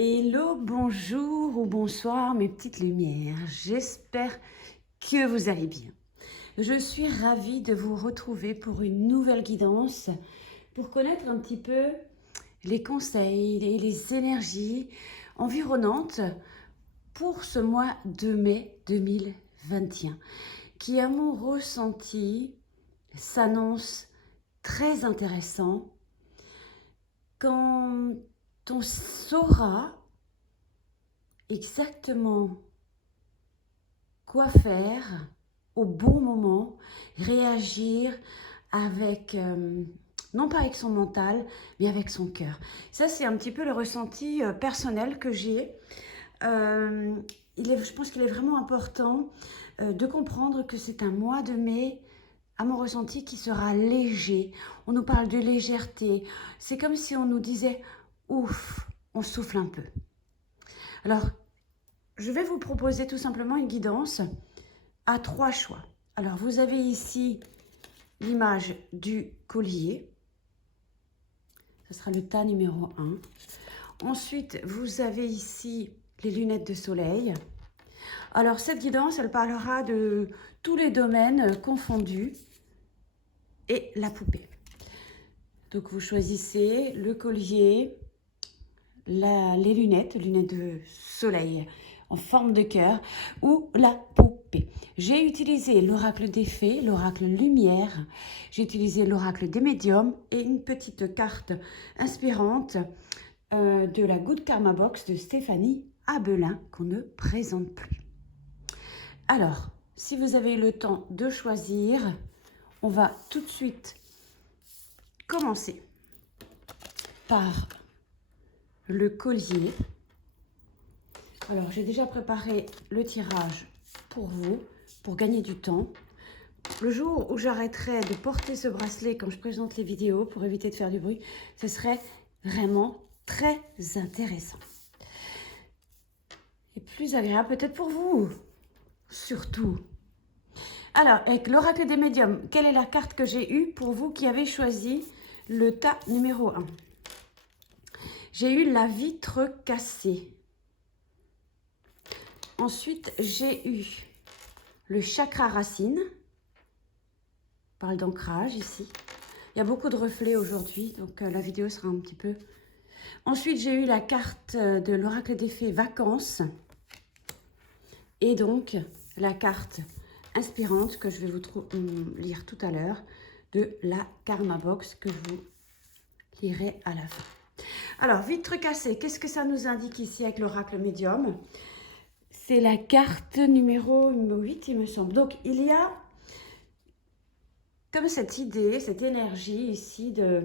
Hello, bonjour ou bonsoir mes petites lumières, j'espère que vous allez bien. Je suis ravie de vous retrouver pour une nouvelle guidance, pour connaître un petit peu les conseils et les énergies environnantes pour ce mois de mai 2021, qui à mon ressenti s'annonce très intéressant quand on saura exactement quoi faire au bon moment, réagir avec, non pas avec son mental, mais avec son cœur. Ça, c'est un petit peu le ressenti personnel que j'ai. Je pense qu'il est vraiment important de comprendre que c'est un mois de mai, à mon ressenti, qui sera léger. On nous parle de légèreté. C'est comme si on nous disait, ouf, on souffle un peu. Alors, je vais vous proposer tout simplement une guidance à 3 choix. Alors, vous avez ici l'image du collier. Ce sera le tas numéro 1. Ensuite, vous avez ici les lunettes de soleil. Alors, cette guidance, elle parlera de tous les domaines confondus et la poupée. Donc, vous choisissez le collier, les lunettes de soleil en forme de cœur ou la poupée. J'ai utilisé l'oracle des fées, l'oracle lumière, j'ai utilisé l'oracle des médiums et une petite carte inspirante de la Good Karma Box de Stéphanie Abelin qu'on ne présente plus. Alors, si vous avez le temps de choisir, on va tout de suite commencer par le collier. Alors, j'ai déjà préparé le tirage pour vous, pour gagner du temps. Le jour où j'arrêterai de porter ce bracelet quand je présente les vidéos pour éviter de faire du bruit, ce serait vraiment très intéressant. Et plus agréable peut-être pour vous, surtout. Alors, avec l'oracle des médiums, quelle est la carte que j'ai eue pour vous qui avez choisi le tas numéro 1? J'ai eu la vitre cassée. Ensuite, j'ai eu le chakra racine. On parle d'ancrage ici. Il y a beaucoup de reflets aujourd'hui, donc la vidéo sera un petit peu... Ensuite, j'ai eu la carte de l'oracle des fées vacances. Et donc, la carte inspirante que je vais vous lire tout à l'heure de la Karma Box que je vous lirai à la fin. Alors, vitre cassée, qu'est-ce que ça nous indique ici avec l'oracle médium? C'est la carte numéro 8, il me semble. Donc, il y a comme cette idée, cette énergie ici de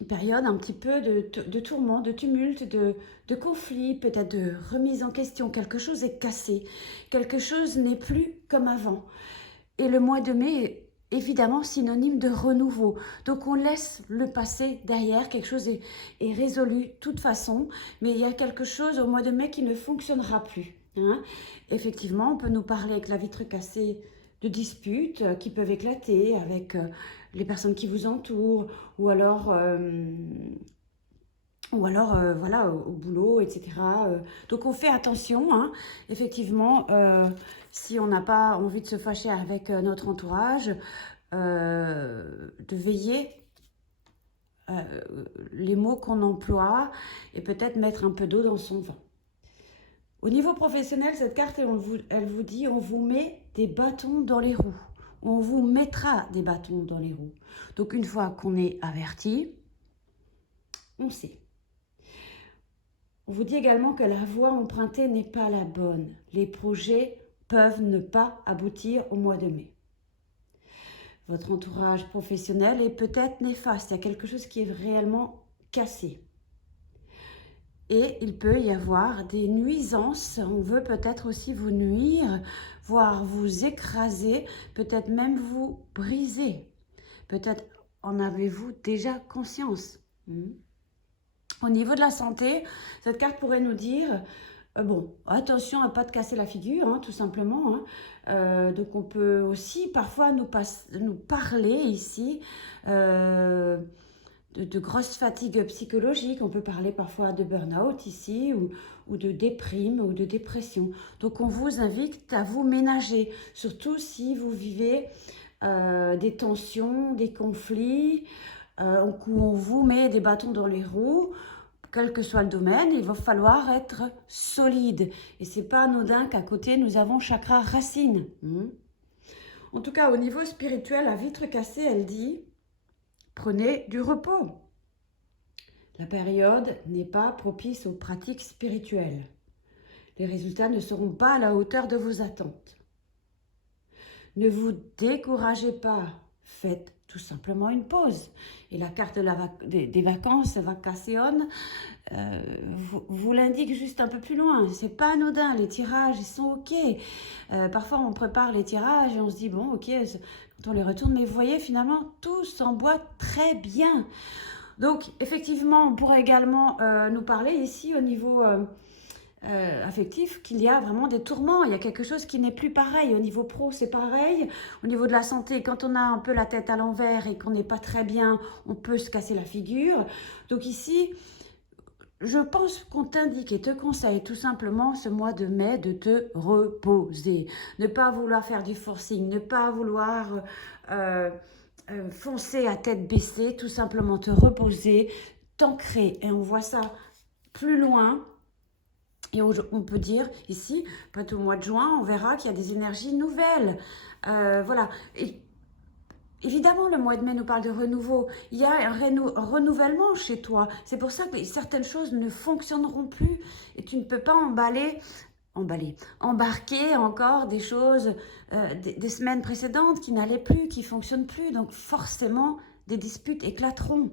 une période un petit peu de tourment, de tumulte, de conflit, peut-être de remise en question. Quelque chose est cassé, quelque chose n'est plus comme avant. Et le mois de mai est évidemment synonyme de renouveau. Donc on laisse le passé derrière, quelque chose est résolu de toute façon, mais il y a quelque chose au mois de mai qui ne fonctionnera plus. Hein. Effectivement, on peut nous parler avec la vitre cassée de disputes qui peuvent éclater avec les personnes qui vous entourent, ou alors voilà, au boulot, etc. Donc on fait attention, hein, effectivement, si on n'a pas envie de se fâcher avec notre entourage, de veiller les mots qu'on emploie et peut-être mettre un peu d'eau dans son vin. Au niveau professionnel, cette carte, elle vous dit, on vous met des bâtons dans les roues. On vous mettra des bâtons dans les roues. Donc une fois qu'on est averti, on sait. On vous dit également que la voie empruntée n'est pas la bonne. Les projets peuvent ne pas aboutir au mois de mai. Votre entourage professionnel est peut-être néfaste. Il y a quelque chose qui est réellement cassé. Et il peut y avoir des nuisances. On veut peut-être aussi vous nuire, voire vous écraser, peut-être même vous briser. Peut-être en avez-vous déjà conscience. Au niveau de la santé, cette carte pourrait nous dire, bon, attention à ne pas te casser la figure, hein, tout simplement. Hein. Donc on peut aussi parfois nous parler ici de grosses fatigues psychologiques. On peut parler parfois de burn-out ici, ou de déprime, ou de dépression. Donc on vous invite à vous ménager, surtout si vous vivez des tensions, des conflits, où on vous met des bâtons dans les roues. Quel que soit le domaine, il va falloir être solide. Et c'est pas anodin qu'à côté, nous avons chakra racine. En tout cas, au niveau spirituel, la vitre cassée, elle dit, prenez du repos. La période n'est pas propice aux pratiques spirituelles. Les résultats ne seront pas à la hauteur de vos attentes. Ne vous découragez pas, faites tout simplement une pause. Et la carte des vacances, vacation, vous l'indique juste un peu plus loin. C'est pas anodin, les tirages, ils sont ok. Parfois, on prépare les tirages et on se dit, bon, ok, quand on les retourne, mais vous voyez, finalement, tout s'emboîte très bien. Donc, effectivement, on pourrait également nous parler ici au niveau affectif qu'il y a vraiment des tourments. Il y a quelque chose qui n'est plus pareil. Au niveau pro, c'est pareil. Au niveau de la santé, quand on a un peu la tête à l'envers et qu'on n'est pas très bien, on peut se casser la figure. Donc ici, je pense qu'on t'indique et te conseille tout simplement ce mois de mai de te reposer. Ne pas vouloir faire du forcing, ne pas vouloir foncer à tête baissée, tout simplement te reposer, t'ancrer. Et on voit ça plus loin. Et on peut dire ici, peut-être au mois de juin, on verra qu'il y a des énergies nouvelles. Voilà. Et évidemment, le mois de mai nous parle de renouveau. Il y a un renouvellement chez toi. C'est pour ça que certaines choses ne fonctionneront plus. Et tu ne peux pas embarquer encore des choses des semaines précédentes qui n'allaient plus, qui ne fonctionnent plus. Donc forcément, des disputes éclateront.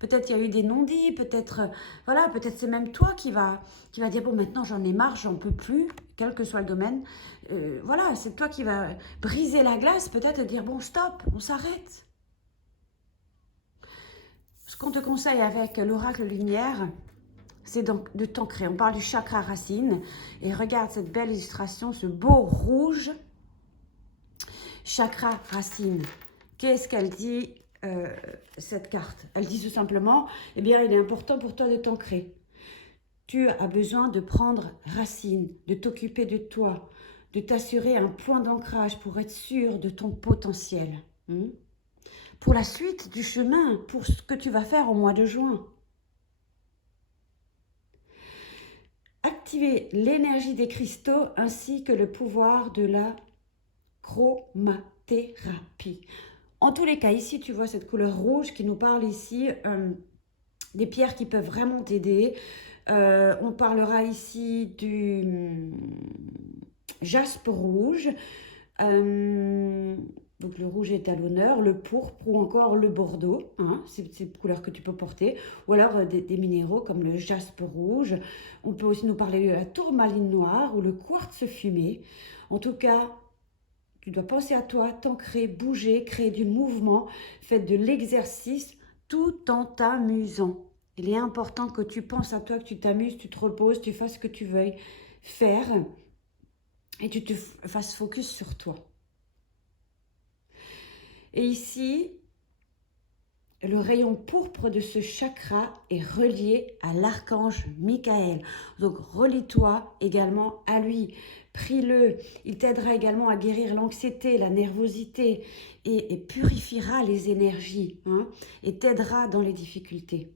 Peut-être il y a eu des non-dits, peut-être voilà, peut-être c'est même toi qui va dire bon maintenant j'en ai marre, j'en peux plus, quel que soit le domaine. Voilà, c'est toi qui va briser la glace, peut-être dire bon stop, on s'arrête. Ce qu'on te conseille avec l'oracle lumière, c'est donc de t'ancrer. On parle du chakra racine et regarde cette belle illustration, ce beau rouge. Chakra racine. Qu'est-ce qu'elle dit cette carte? Elle dit tout simplement, eh bien, il est important pour toi de t'ancrer. Tu as besoin de prendre racine, de t'occuper de toi, de t'assurer un point d'ancrage pour être sûr de ton potentiel. Pour la suite du chemin, pour ce que tu vas faire au mois de juin. Activer l'énergie des cristaux ainsi que le pouvoir de la chromathérapie. En tous les cas, ici, tu vois cette couleur rouge qui nous parle ici des pierres qui peuvent vraiment t'aider. On parlera ici du jaspe rouge. Donc le rouge est à l'honneur, le pourpre ou encore le bordeaux. C'est une couleur que tu peux porter. Ou alors des minéraux comme le jaspe rouge. On peut aussi nous parler de la tourmaline noire ou le quartz fumé. En tout cas, tu dois penser à toi, t'ancrer, bouger, créer du mouvement, faire de l'exercice tout en t'amusant. Il est important que tu penses à toi, que tu t'amuses, tu te reposes, tu fasses ce que tu veuilles faire et tu te fasses focus sur toi. Et ici, le rayon pourpre de ce chakra est relié à l'archange Michael. Donc, relie-toi également à lui. Prie-le. Il t'aidera également à guérir l'anxiété, la nervosité et purifiera les énergies et t'aidera dans les difficultés.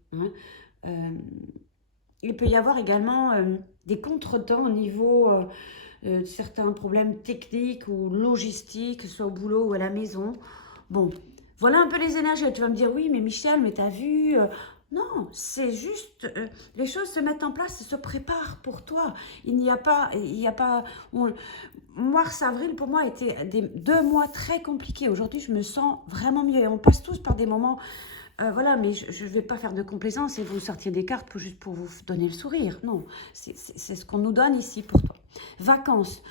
Il peut y avoir également des contretemps au niveau de certains problèmes techniques ou logistiques, que ce soit au boulot ou à la maison. Bon, voilà un peu les énergies. Tu vas me dire, oui, mais Michel, mais t'as vu non, c'est juste, les choses se mettent en place et se préparent pour toi. Il n'y a pas, mars-avril, pour moi, était 2 mois très compliqués. Aujourd'hui, je me sens vraiment mieux. Et on passe tous par des moments, voilà, mais je ne vais pas faire de complaisance et vous sortir des cartes juste pour vous donner le sourire. Non, c'est ce qu'on nous donne ici pour toi. Vacances,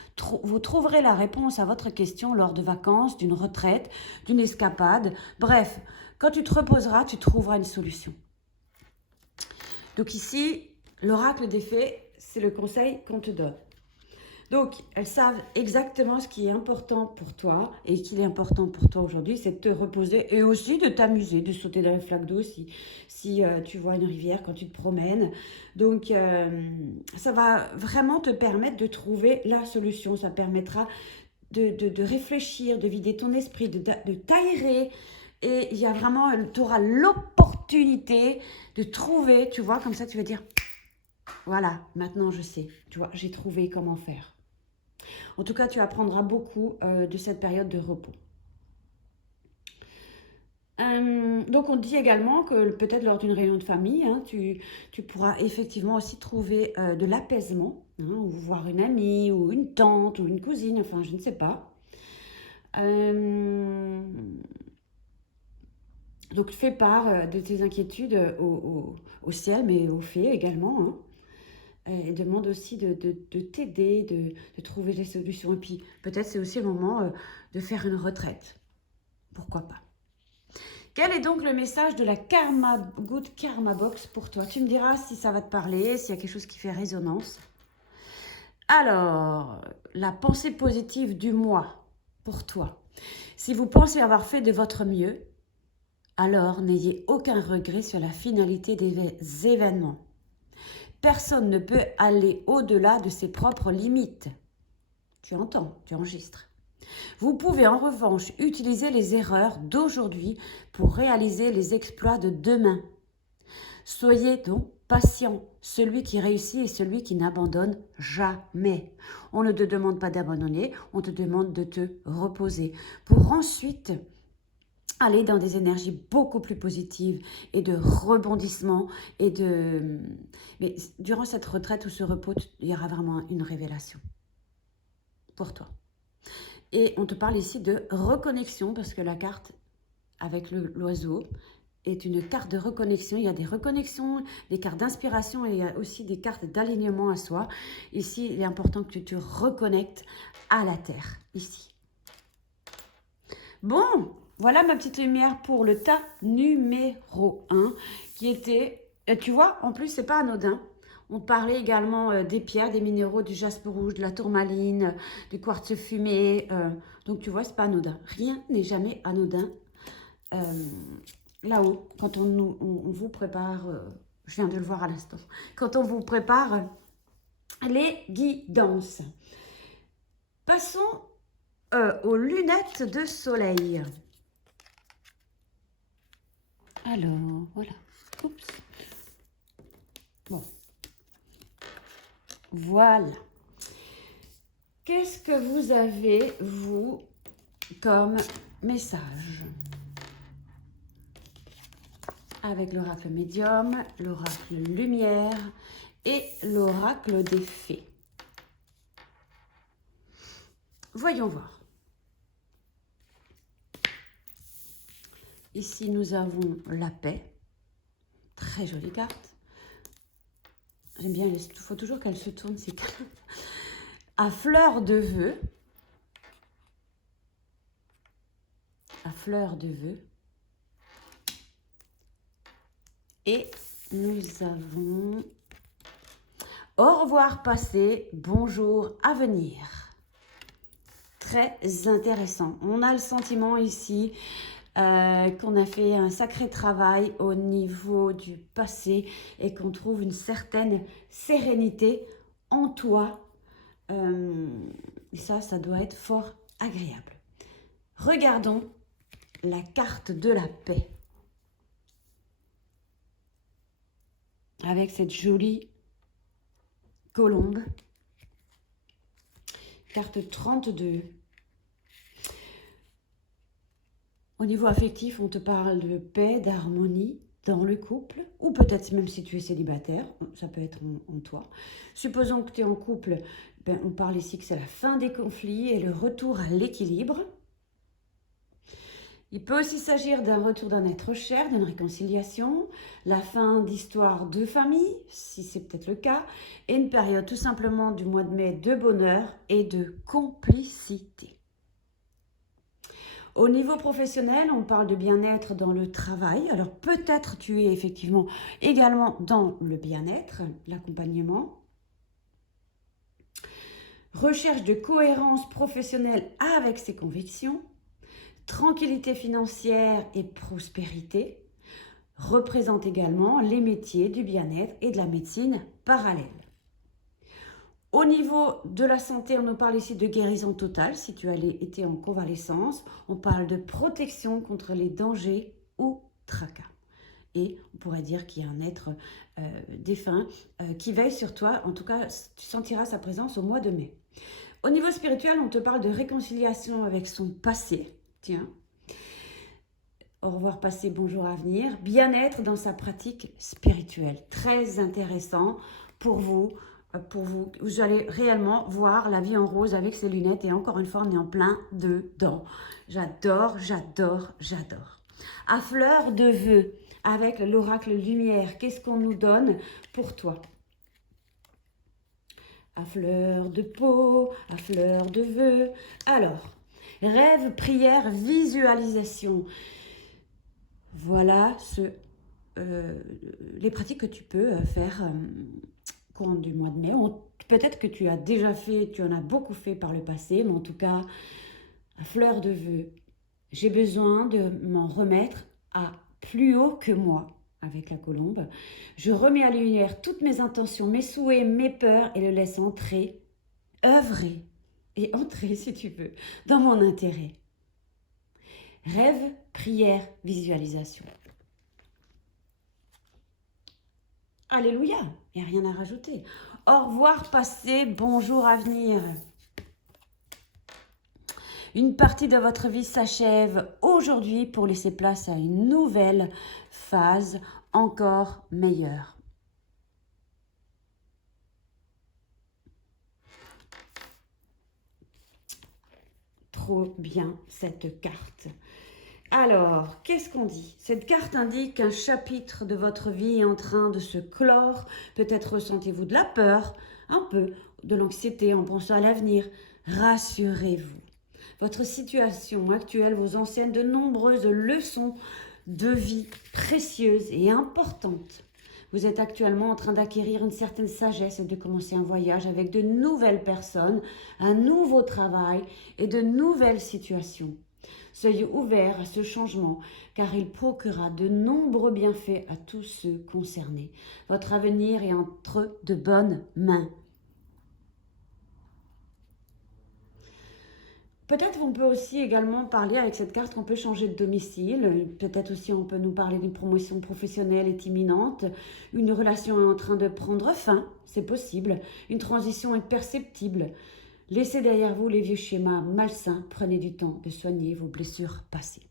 vous trouverez la réponse à votre question lors de vacances, d'une retraite, d'une escapade. Bref, quand tu te reposeras, tu trouveras une solution. Donc ici, l'oracle des fées, c'est le conseil qu'on te donne. Donc, elles savent exactement ce qui est important pour toi et qu'il est important pour toi aujourd'hui, c'est de te reposer et aussi de t'amuser, de sauter dans les flaques d'eau si tu vois une rivière quand tu te promènes. Donc, ça va vraiment te permettre de trouver la solution. Ça permettra de réfléchir, de vider ton esprit, de t'aérer. Et il y a vraiment, tu auras l'opportunité de trouver, tu vois, comme ça tu vas dire, voilà, maintenant je sais, tu vois, j'ai trouvé comment faire. En tout cas, tu apprendras beaucoup de cette période de repos. Donc, on dit également que peut-être lors d'une réunion de famille, hein, tu pourras effectivement aussi trouver de l'apaisement, hein, ou voir une amie, ou une tante, ou une cousine, enfin, je ne sais pas. Donc, fais part de tes inquiétudes au ciel, mais aux fées également, hein. Et demande aussi de t'aider, de trouver des solutions. Et puis, peut-être c'est aussi le moment de faire une retraite. Pourquoi pas? Quel est donc le message de la Good Karma Box pour toi? Tu me diras si ça va te parler, s'il y a quelque chose qui fait résonance. Alors, la pensée positive du mois pour toi. Si vous pensez avoir fait de votre mieux, alors n'ayez aucun regret sur la finalité des événements. Personne ne peut aller au-delà de ses propres limites. Tu entends, tu enregistres. Vous pouvez en revanche utiliser les erreurs d'aujourd'hui pour réaliser les exploits de demain. Soyez donc patient. Celui qui réussit est celui qui n'abandonne jamais. On ne te demande pas d'abandonner, on te demande de te reposer pour ensuite aller dans des énergies beaucoup plus positives et de rebondissement et de... Mais durant cette retraite ou ce repos, il y aura vraiment une révélation pour toi. Et on te parle ici de reconnexion parce que la carte avec l'oiseau est une carte de reconnexion. Il y a des reconnexions, des cartes d'inspiration et il y a aussi des cartes d'alignement à soi. Ici, il est important que tu te reconnectes à la terre, ici. Bon, voilà ma petite lumière pour le tas numéro 1 qui était, tu vois, en plus, c'est pas anodin. On parlait également des pierres, des minéraux, du jaspe rouge, de la tourmaline, du quartz fumé. Donc, tu vois, c'est pas anodin. Rien n'est jamais anodin. Là-haut, quand on vous prépare, je viens de le voir à l'instant, quand on vous prépare les guidances. Passons aux lunettes de soleil. Alors, voilà. Oups. Bon. Voilà. Qu'est-ce que vous avez, vous, comme message? Avec l'oracle médium, l'oracle lumière et l'oracle des fées. Voyons voir. Ici, nous avons la paix. Très jolie carte. J'aime bien, il faut toujours qu'elle se tourne, ces cartes. À fleur de vœux. À fleur de vœux. Et nous avons au revoir passé, bonjour à venir. Très intéressant. On a le sentiment ici qu'on a fait un sacré travail au niveau du passé et qu'on trouve une certaine sérénité en toi. Ça doit être fort agréable. Regardons la carte de la paix. Avec cette jolie colombe. Carte 32. Au niveau affectif, on te parle de paix, d'harmonie dans le couple, ou peut-être même si tu es célibataire, ça peut être en toi. Supposons que tu es en couple, ben, on parle ici que c'est la fin des conflits et le retour à l'équilibre. Il peut aussi s'agir d'un retour d'un être cher, d'une réconciliation, la fin d'histoires de famille, si c'est peut-être le cas, et une période tout simplement du mois de mai de bonheur et de complicité. Au niveau professionnel, on parle de bien-être dans le travail. Alors peut-être tu es effectivement également dans le bien-être, l'accompagnement. recherche de cohérence professionnelle avec ses convictions, tranquillité financière et prospérité, représente également les métiers du bien-être et de la médecine parallèle. Au niveau de la santé, on nous parle ici de guérison totale si tu as été en convalescence. On parle de protection contre les dangers ou tracas. Et on pourrait dire qu'il y a un être défunt qui veille sur toi. En tout cas, tu sentiras sa présence au mois de mai. Au niveau spirituel, on te parle de réconciliation avec son passé. Tiens. Au revoir passé, bonjour avenir. Bien-être dans sa pratique spirituelle. Très intéressant pour vous. Vous allez réellement voir la vie en rose avec ses lunettes. Et encore une fois, on est en plein dedans. J'adore, j'adore, j'adore. À fleur de vœux, avec l'oracle lumière, qu'est-ce qu'on nous donne pour toi? À fleur de peau, à fleur de vœux. Alors, rêve, prière, visualisation. Voilà les pratiques que tu peux faire courant du mois de mai. Peut-être que tu as déjà fait, tu en as beaucoup fait par le passé, mais en tout cas, à fleur de vœux, j'ai besoin de m'en remettre à plus haut que moi avec la colombe. Je remets à la lumière toutes mes intentions, mes souhaits, mes peurs et le laisse entrer, œuvrer et entrer si tu veux dans mon intérêt. Rêve, prière, visualisation. Alléluia, il n'y a rien à rajouter. Au revoir passé, bonjour avenir. Une partie de votre vie s'achève aujourd'hui pour laisser place à une nouvelle phase encore meilleure. Trop bien cette carte. Alors, qu'est-ce qu'on dit? Cette carte indique qu'un chapitre de votre vie est en train de se clore. Peut-être ressentez-vous de la peur, un peu, de l'anxiété en pensant à l'avenir. Rassurez-vous. Votre situation actuelle vous enseigne de nombreuses leçons de vie précieuses et importantes. Vous êtes actuellement en train d'acquérir une certaine sagesse et de commencer un voyage avec de nouvelles personnes, un nouveau travail et de nouvelles situations. Soyez ouverts à ce changement, car il procurera de nombreux bienfaits à tous ceux concernés. Votre avenir est entre de bonnes mains. Peut-être on peut aussi également parler avec cette carte qu'on peut changer de domicile. Peut-être aussi on peut nous parler d'une promotion professionnelle est imminente. Une relation est en train de prendre fin, c'est possible. Une transition est perceptible. Laissez derrière vous les vieux schémas malsains. Prenez du temps de soigner vos blessures passées.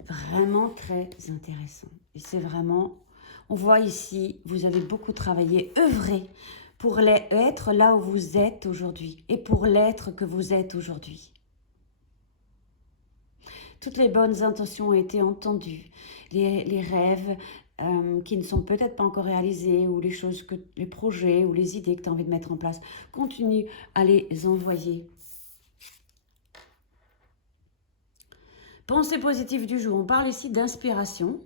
Vraiment très intéressant. Et c'est vraiment, on voit ici, vous avez beaucoup travaillé, œuvré pour être là où vous êtes aujourd'hui et pour l'être que vous êtes aujourd'hui. Toutes les bonnes intentions ont été entendues, les rêves qui ne sont peut-être pas encore réalisés ou les projets ou les idées que tu as envie de mettre en place, continue à les envoyer. Pensée positive du jour, on parle ici d'inspiration.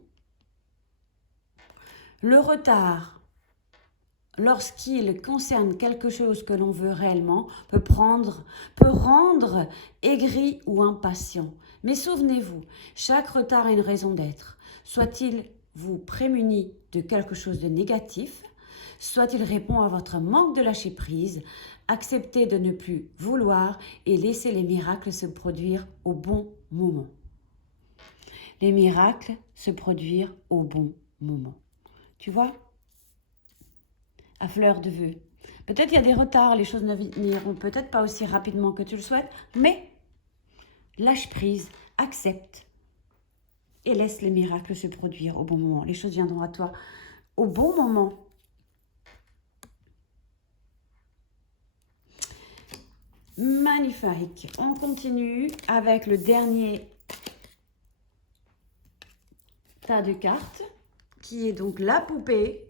Le retard, lorsqu'il concerne quelque chose que l'on veut réellement, peut rendre aigri ou impatient. Mais souvenez-vous, chaque retard a une raison d'être. Soit-il vous prémunit de quelque chose de négatif, soit il répond à votre manque de lâcher prise. Acceptez de ne plus vouloir et laissez les miracles se produire au bon moment. Les miracles se produire au bon moment. Tu vois ? À fleur de vœux. Peut-être il y a des retards, les choses n'iront peut-être pas aussi rapidement que tu le souhaites, mais lâche prise, accepte et laisse les miracles se produire au bon moment. Les choses viendront à toi au bon moment. Magnifique. On continue avec le dernier tas de cartes, qui est donc la poupée.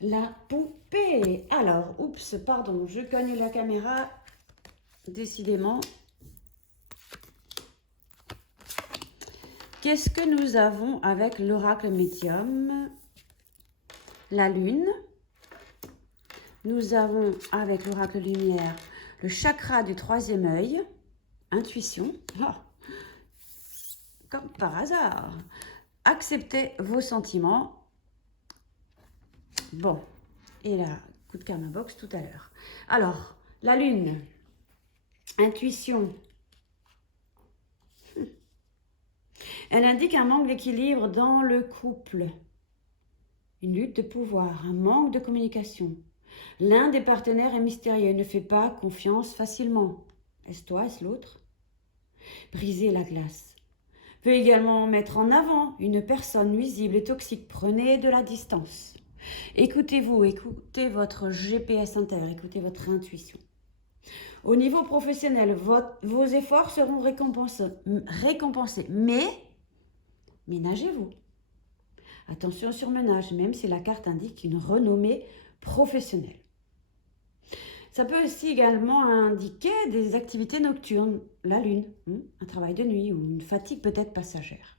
La poupée. Alors, oups, pardon, je cogne la caméra. Décidément. Qu'est-ce que nous avons avec l'oracle médium? la lune. Nous avons, avec l'oracle lumière, le chakra du troisième œil, intuition. Ah, comme par hasard. Acceptez vos sentiments. Bon, et là, coup de karma box tout à l'heure. Alors, la lune, intuition. Elle indique un manque d'équilibre dans le couple. Une lutte de pouvoir, un manque de communication. L'un des partenaires est mystérieux, ne fait pas confiance facilement. Est-ce toi, est-ce l'autre? Briser la glace. Peut également mettre en avant une personne nuisible et toxique. Prenez de la distance. Écoutez-vous, écoutez votre GPS intérieur, écoutez votre intuition. Au niveau professionnel, vos efforts seront récompensés, mais ménagez-vous. Attention au surmenage, même si la carte indique une renommée professionnelle. Ça peut aussi également indiquer des activités nocturnes, la lune, un travail de nuit ou une fatigue peut-être passagère.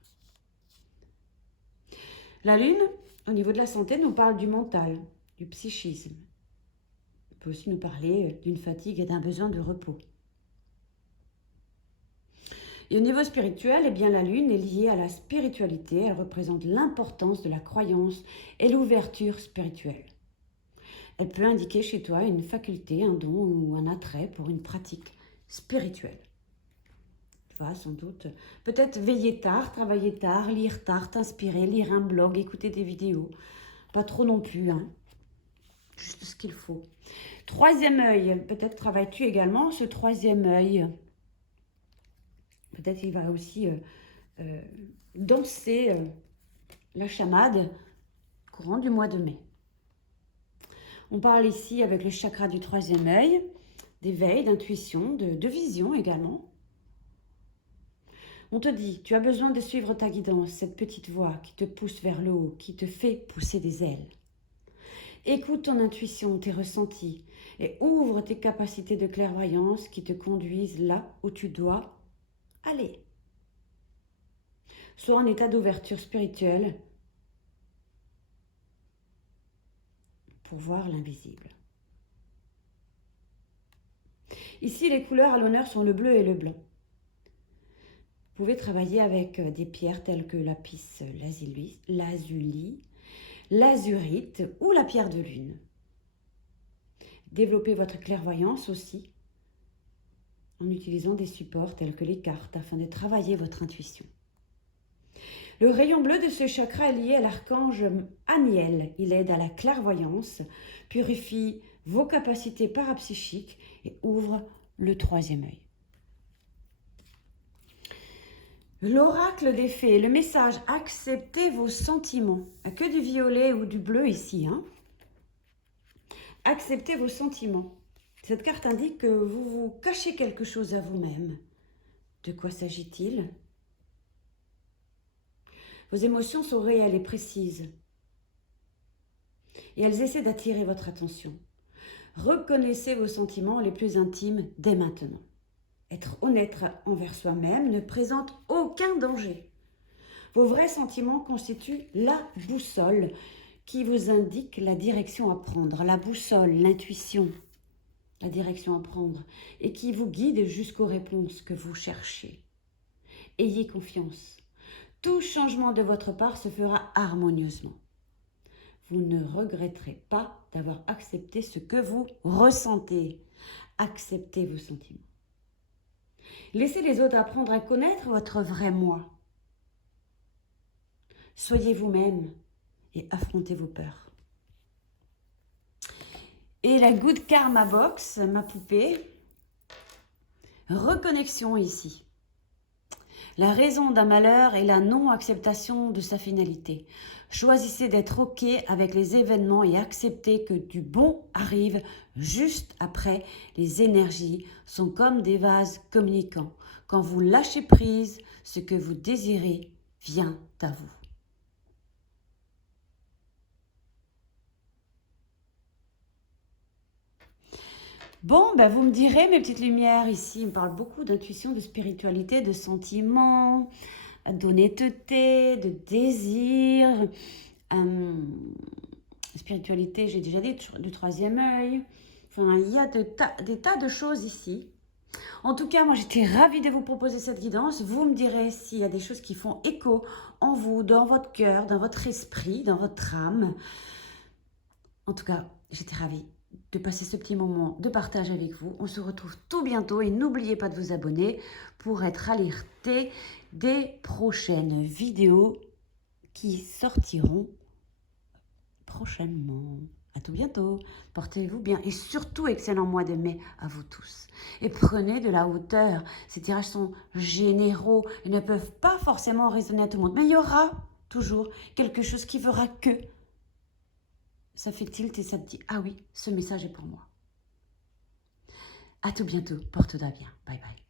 La lune, au niveau de la santé, nous parle du mental, du psychisme. Elle peut aussi nous parler d'une fatigue et d'un besoin de repos. Et au niveau spirituel, eh bien, la lune est liée à la spiritualité. Elle représente l'importance de la croyance et l'ouverture spirituelle. Elle peut indiquer chez toi une faculté, un don ou un attrait pour une pratique spirituelle. Tu vas sans doute peut-être veiller tard, travailler tard, lire tard, t'inspirer, lire un blog, écouter des vidéos. Pas trop non plus, hein. Juste ce qu'il faut. Troisième œil, peut-être travailles-tu également ce troisième œil. Peut-être il va aussi danser la chamade courant du mois de mai. On parle ici avec le chakra du troisième œil, d'éveil, d'intuition, de vision également. On te dit, tu as besoin de suivre ta guidance, cette petite voix qui te pousse vers le haut, qui te fait pousser des ailes. Écoute ton intuition, tes ressentis et ouvre tes capacités de clairvoyance qui te conduisent là où tu dois aller. Sois en état d'ouverture spirituelle pour voir l'invisible. Ici, les couleurs à l'honneur sont le bleu et le blanc. Vous pouvez travailler avec des pierres telles que lapis lazuli, l'azurite ou la pierre de lune. Développez votre clairvoyance aussi en utilisant des supports tels que les cartes afin de travailler votre intuition. Le rayon bleu de ce chakra est lié à l'archange Aniel. Il aide à la clairvoyance, purifie vos capacités parapsychiques et ouvre le troisième œil. L'oracle des fées, le message, acceptez vos sentiments. Que du violet ou du bleu ici, hein. Acceptez vos sentiments. Cette carte indique que vous vous cachez quelque chose à vous-même. De quoi s'agit-il? Vos émotions sont réelles et précises. Et elles essaient d'attirer votre attention. Reconnaissez vos sentiments les plus intimes dès maintenant. Être honnête envers soi-même ne présente aucun danger. Vos vrais sentiments constituent la boussole qui vous indique la direction à prendre. La boussole, l'intuition, la direction à prendre et qui vous guide jusqu'aux réponses que vous cherchez. Ayez confiance. Tout changement de votre part se fera harmonieusement. Vous ne regretterez pas d'avoir accepté ce que vous ressentez. Acceptez vos sentiments. Laissez les autres apprendre à connaître votre vrai moi. Soyez vous-même et affrontez vos peurs. Et la Good Karma Box, ma poupée, reconnexion ici. La raison d'un malheur est la non-acceptation de sa finalité. Choisissez d'être OK avec les événements et acceptez que du bon arrive juste après. Les énergies sont comme des vases communicants. Quand vous lâchez prise, ce que vous désirez vient à vous. Bon, ben vous me direz, mes petites lumières, ici, on parle beaucoup d'intuition, de spiritualité, de sentiments, d'honnêteté, de désir. spiritualité, j'ai déjà dit, du troisième œil. Enfin, il y a des tas de choses ici. En tout cas, moi, j'étais ravie de vous proposer cette guidance. Vous me direz s'il y a des choses qui font écho en vous, dans votre cœur, dans votre esprit, dans votre âme. En tout cas, j'étais ravie de passer ce petit moment de partage avec vous. On se retrouve tout bientôt et n'oubliez pas de vous abonner pour être alerté des prochaines vidéos qui sortiront prochainement. À tout bientôt. Portez-vous bien et surtout excellent mois de mai à vous tous. Et prenez de la hauteur. Ces tirages sont généraux et ne peuvent pas forcément résonner à tout le monde. Mais il y aura toujours quelque chose qui fera que ça fait tilt et ça te dit « Ah oui, ce message est pour moi ». À tout bientôt. Porte-toi bien. Bye bye.